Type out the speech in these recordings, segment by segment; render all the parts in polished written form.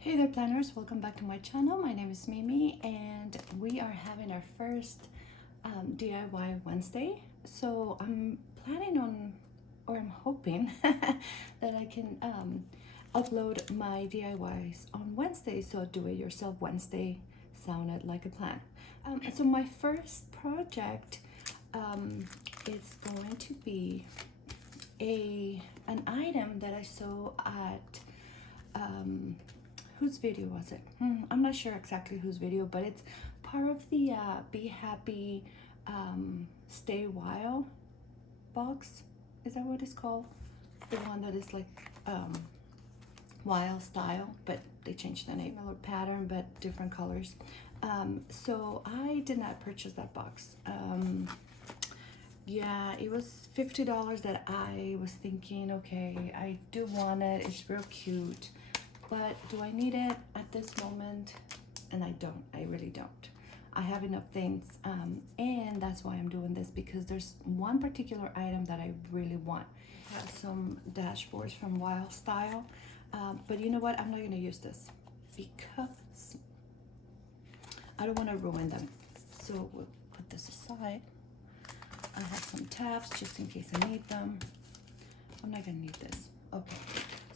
Hey there planners, welcome back to my channel. My name is Mimi and we are having our first DIY Wednesday. So I'm planning on, or I'm hoping that I can upload my DIYs on Wednesday. So Do It Yourself Wednesday sounded like a plan. So my first project is going to be an item that I saw at whose video was it? I'm not sure exactly whose video, but it's part of the Be Happy Stay Wild box. Is that what it's called? The one that is like wild style, but they changed the name, or pattern, but different colors. So I did not purchase that box. Yeah, it was $50 that I was thinking, okay, I do want it. It's real cute. But do I need it at this moment? And I don't. I really don't. I have enough things, and that's why I'm doing this, because there's one particular item that I really want. I have some dashboards from Wild Style, but you know what? I'm not going to use this because I don't want to ruin them. So we'll put this aside. I have some tabs just in case I need them. I'm not going to need this. Okay.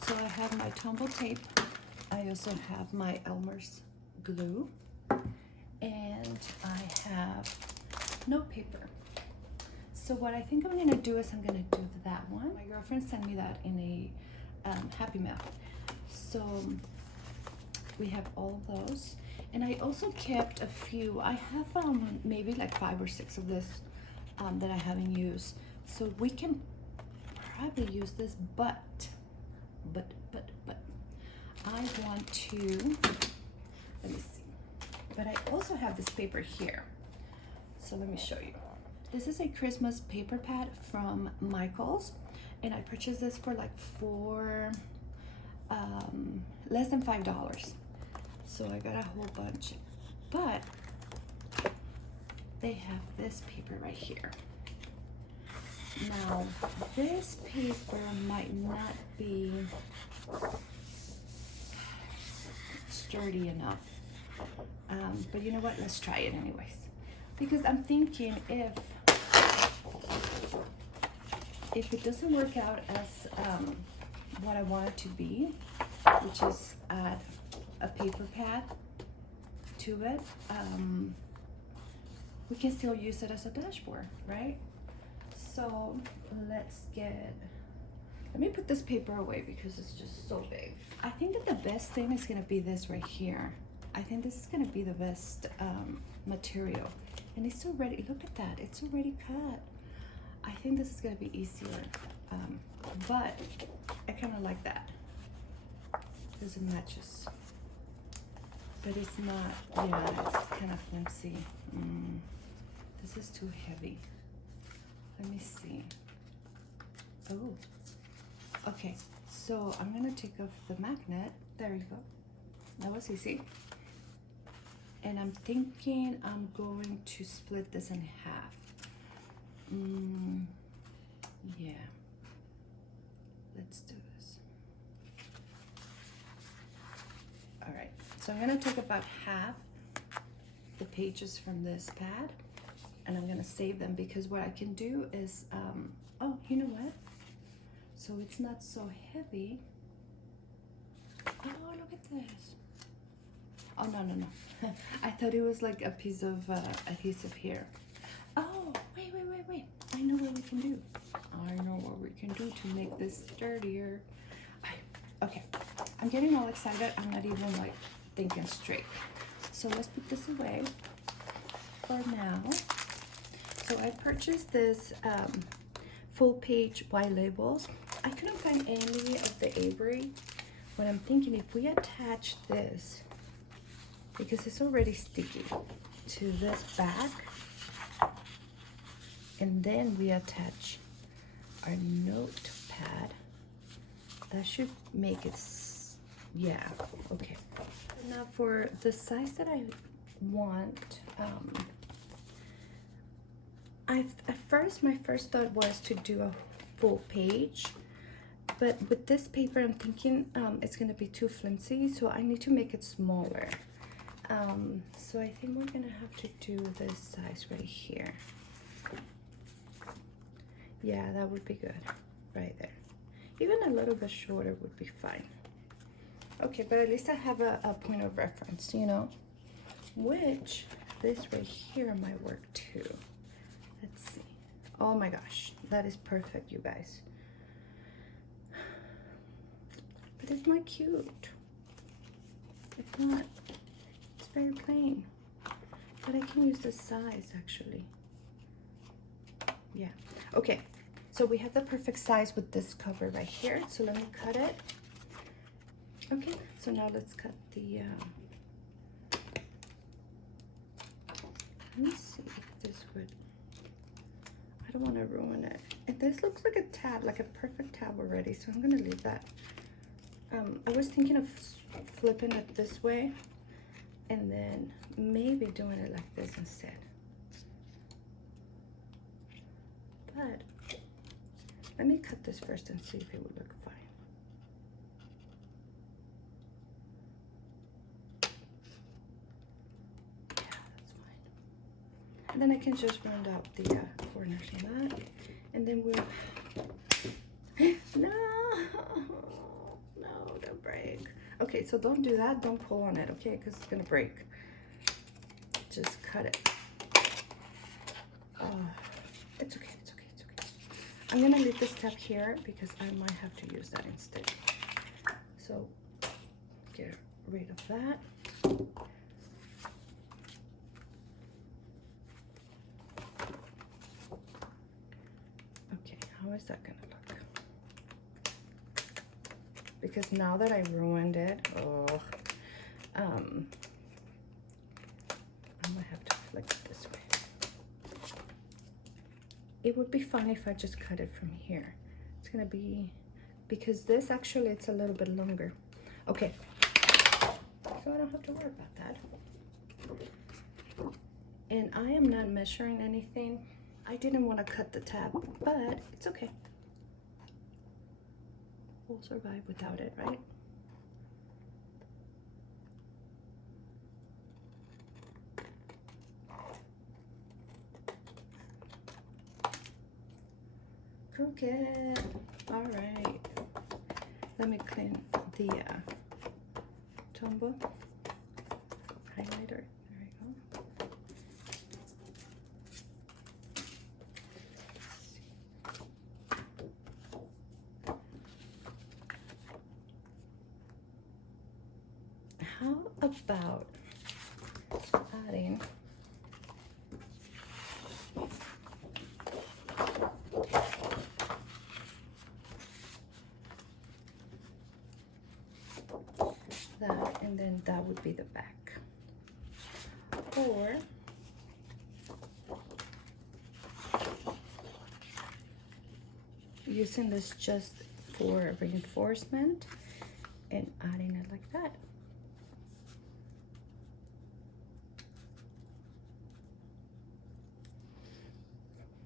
So I have my tumble tape. I also have my Elmer's glue, and I have note paper. So what I think I'm gonna do is I'm gonna do that one. My girlfriend sent me that in a Happy Mail. So we have all of those, and I also kept a few. I have maybe like 5 or 6 of this that I haven't used. So we can probably use this, but I want to, let me see, but I also have this paper here. So let me show you. This is a Christmas paper pad from Michael's, and I purchased this for like less than $5. So I got a whole bunch, but they have this paper right here. Now, this paper might not be sturdy enough, but you know what? Let's try it anyways. Because I'm thinking if it doesn't work out as what I want it to be, which is add a paper pad to it, we can still use it as a dashboard, right? So let me put this paper away because it's just so big. I think that the best thing is gonna be this right here. I think this is gonna be the best material. And it's already, look at that, it's already cut. I think this is gonna be easier, but I kinda like that because it matches. But it's not, yeah, it's kind of flimsy. This is too heavy. Let me see. Oh, okay. So I'm gonna take off the magnet. There you go. That was easy. And I'm thinking I'm going to split this in half. Yeah. Let's do this. All right. So I'm gonna take about half the pages from this pad, and I'm gonna save them, because what I can do is, oh, you know what? So it's not so heavy. Oh, look at this. Oh, no. I thought it was like a piece of adhesive here. Oh, wait. I know what we can do. I know what we can do to make this sturdier. Okay, I'm getting all excited. I'm not even like thinking straight. So let's put this away for now. So I purchased this full page white labels. I couldn't find any of the Avery, but I'm thinking if we attach this, because it's already sticky, to this back, and then we attach our notepad, that should make it, yeah, okay. Now for the size that I want, my first thought was to do a full page, But with this paper, I'm thinking it's gonna be too flimsy, so I need to make it smaller. So I think we're gonna have to do this size right here. Yeah, that would be good, right there. Even a little bit shorter would be fine. Okay, but at least I have a point of reference, you know, which this right here might work too. Let's see. Oh my gosh, that is perfect, you guys. But it's not cute. It's not. It's very plain. But I can use this size actually. Yeah. Okay. So we have the perfect size with this cover right here. So let me cut it. Okay. So now let's cut the. Let me see if this would. I don't want to ruin it. And this looks like a tab, like a perfect tab already. So I'm gonna leave that. I was thinking of flipping it this way and then maybe doing it like this instead. But let me cut this first and see if it would look fine. Yeah, that's fine. And then I can just round out the corners on that. And then we'll... No! No, don't break. Okay, so don't do that. Don't pull on it, okay? Because it's gonna break. Just cut it. It's okay, it's okay, it's okay. I'm gonna leave this tab here because I might have to use that instead. So get rid of that. Okay, how is that gonna look? Because now that I ruined it, I might have to flip it this way. It would be fun if I just cut it from here. It's gonna be, because this actually, it's a little bit longer. Okay, so I don't have to worry about that. And I am not measuring anything. I didn't want to cut the tab, but it's okay. We'll survive without it, right? Crooked. All right. Let me clean the Tombow highlighter. There we go. How about adding that, and then that would be the back. Or using this just for reinforcement and adding it like that.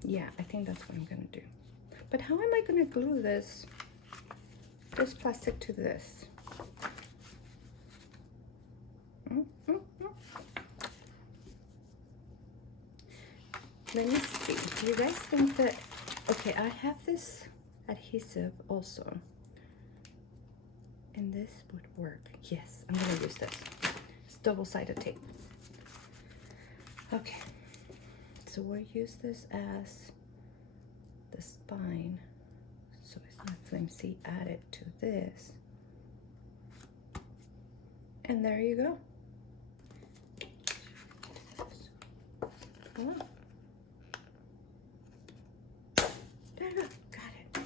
Yeah, I think that's what I'm gonna do. But how am I gonna glue this plastic to this? Let me see. Do you guys think that, okay, I have this adhesive also. And this would work. Yes, I'm gonna use this. It's double-sided tape. Okay. So we'll use this as the spine, so it's not flimsy. Add it to this, and there you go. Oh. There you go. Got it.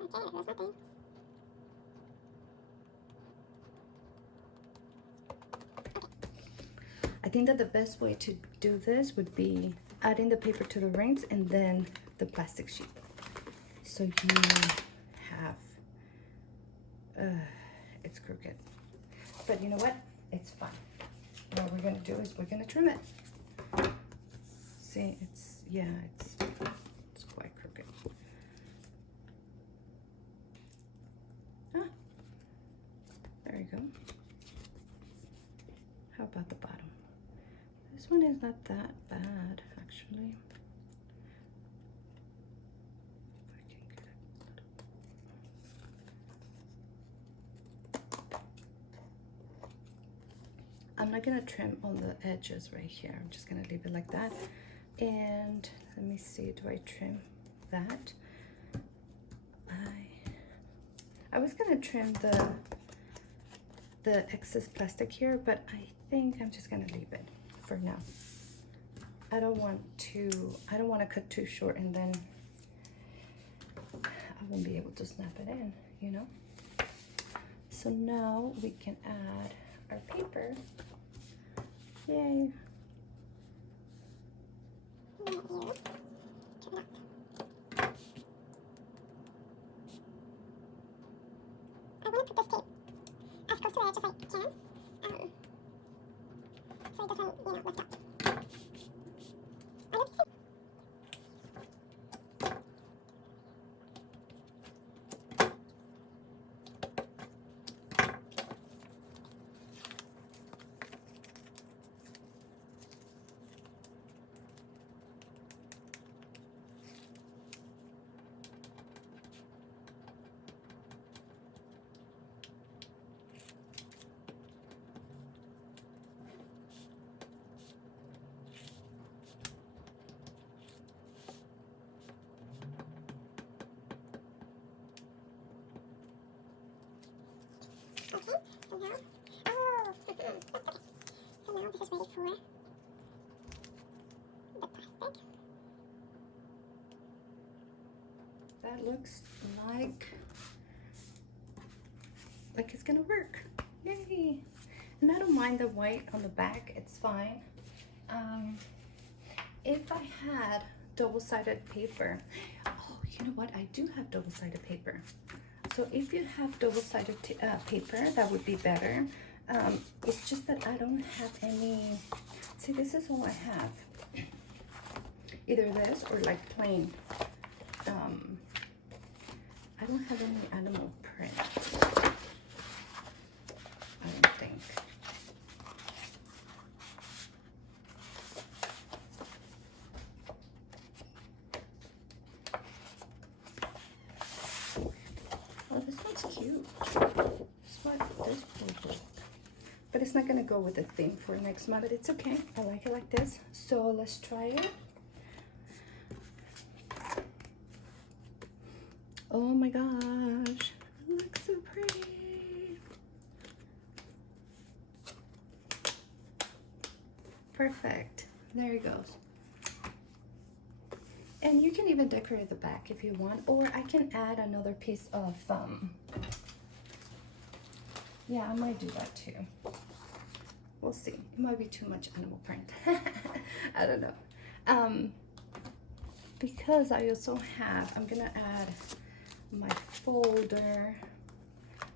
Okay, there's nothing. I think that the best way to do this would be adding the paper to the rings and then the plastic sheet. So you have, it's crooked. But you know what? It's fine. What we're gonna do is we're gonna trim it. See, it's, yeah, it's quite crooked. Ah, there you go. How about the bottom? This one is not that bad, actually. I'm not gonna trim on the edges right here. I'm just gonna leave it like that. And let me see, do I trim that? I was gonna trim the excess plastic here, but I think I'm just gonna leave it for now. I don't want to cut too short and then I won't be able to snap it in, you know? So now we can add our paper. Yay. I want to put this tape as close to the edge as I can, so it doesn't, you know, lift up. Okay, so now, oh, that's okay. So now this is ready for the plastic. That looks like it's gonna work. Yay! And I don't mind the white on the back, it's fine. If I had double-sided paper, oh, you know what? I do have double-sided paper. So if you have double-sided paper, that would be better. It's just that I don't have any. See, this is all I have. Either this or like plain. I don't have any animal print. I don't think. Oh, this one's cute. This will work. But it's not gonna go with the theme for next month, but it's okay. I like it like this. So let's try it. Oh my gosh, it looks so pretty. Perfect, there it goes. And you can even decorate the back if you want, or I can add another piece of, yeah, I might do that too. We'll see, it might be too much animal print. I don't know. Because I also have, I'm gonna add my folder,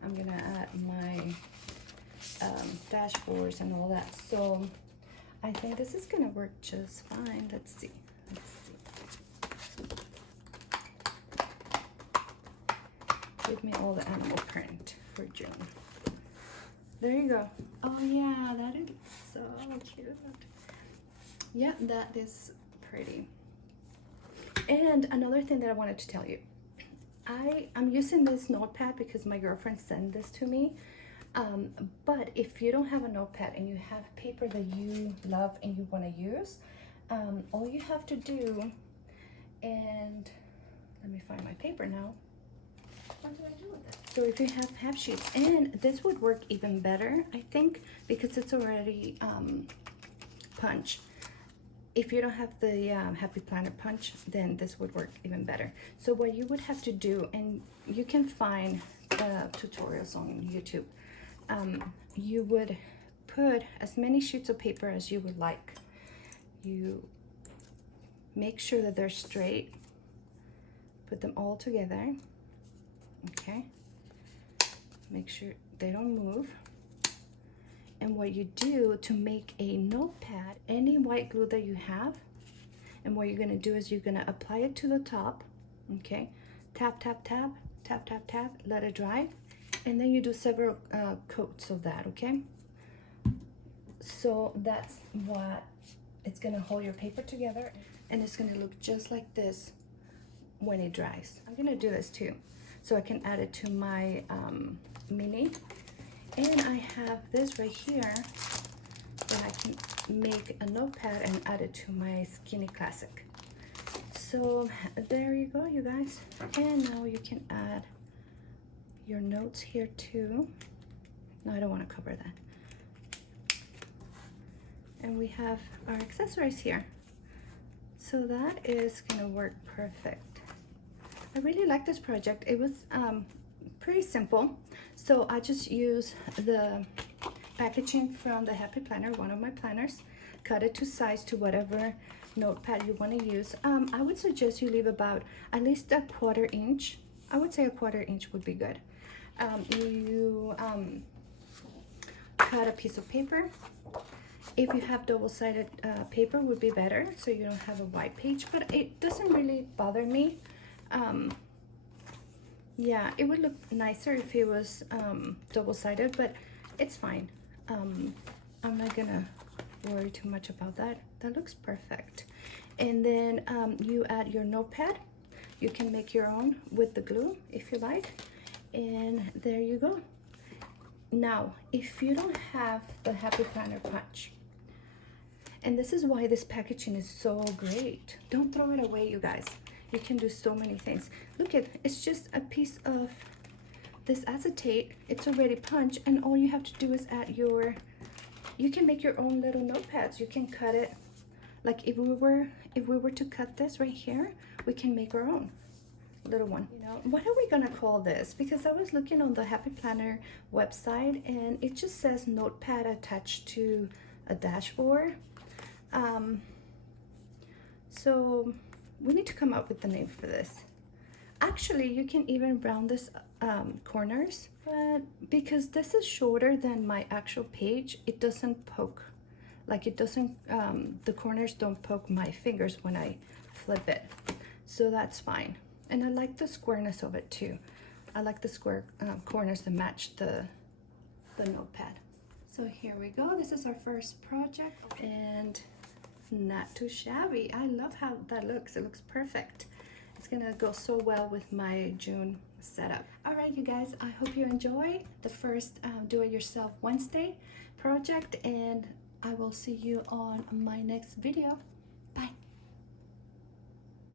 I'm gonna add my dashboards and all that, so I think this is gonna work just fine. Let's see. Give me all the animal print for June. There you go. Oh yeah, that is so cute. Yeah, that is pretty. And another thing that I wanted to tell you, I'm using this notepad because my girlfriend sent this to me. But if you don't have a notepad and you have paper that you love and you want to use, all you have to do, and let me find my paper now. What do I do with it? So if you have half sheets, and this would work even better, I think, because it's already punched. if you don't have the Happy Planner punch, then this would work even better. So what you would have to do, and you can find tutorials on YouTube, you would put as many sheets of paper as you would like. You make sure that they're straight, put them all together, okay? Make sure they don't move. And what you do to make a notepad, any white glue that you have, and what you're gonna do is you're gonna apply it to the top, okay? Tap, tap, tap, tap, tap, tap, let it dry. And then you do several coats of that, okay? So that's what it's gonna hold your paper together, and it's gonna look just like this when it dries. I'm gonna do this too, so I can add it to my mini. And I have this right here that I can make a notepad and add it to my Skinny Classic. So there you go, you guys. And now you can add your notes here too. No, I don't want to cover that. And we have our accessories here. So that is gonna work perfect. I really like this project. It was pretty simple. So I just use the packaging from the Happy Planner, one of my planners, cut it to size to whatever notepad you want to use. I would suggest you leave about at least a 1/4 inch. I would say a 1/4 inch would be good. You cut a piece of paper. If you have double-sided paper would be better, so you don't have a white page, but it doesn't really bother me. Yeah, it would look nicer if it was double-sided, but it's fine. I'm not gonna worry too much about that. That looks perfect. And then you add your notepad. You can make your own with the glue if you like. And there you go. Now, if you don't have the Happy Planner punch, and this is why this packaging is so great. Don't throw it away, you guys. You can do so many things. Look at, it's just a piece of this acetate. It's already punched, and all you have to do is add your, you can make your own little notepads. You can cut it, like if we were to cut this right here, we can make our own little one. You know, what are we gonna call this? Because I was looking on the Happy Planner website, and it just says notepad attached to a dashboard. So we need to come up with the name for this. Actually, you can even round this corners, but because this is shorter than my actual page, it doesn't poke. Like it doesn't, the corners don't poke my fingers when I flip it. So that's fine. And I like the squareness of it too. I like the square corners to match the notepad. So here we go. This is our first project, and not too shabby. I love how that looks. It looks perfect. It's gonna go so well with my June setup. All right, you guys, I hope you enjoy the first Do-It-Yourself Wednesday project, and I will see you on my next video.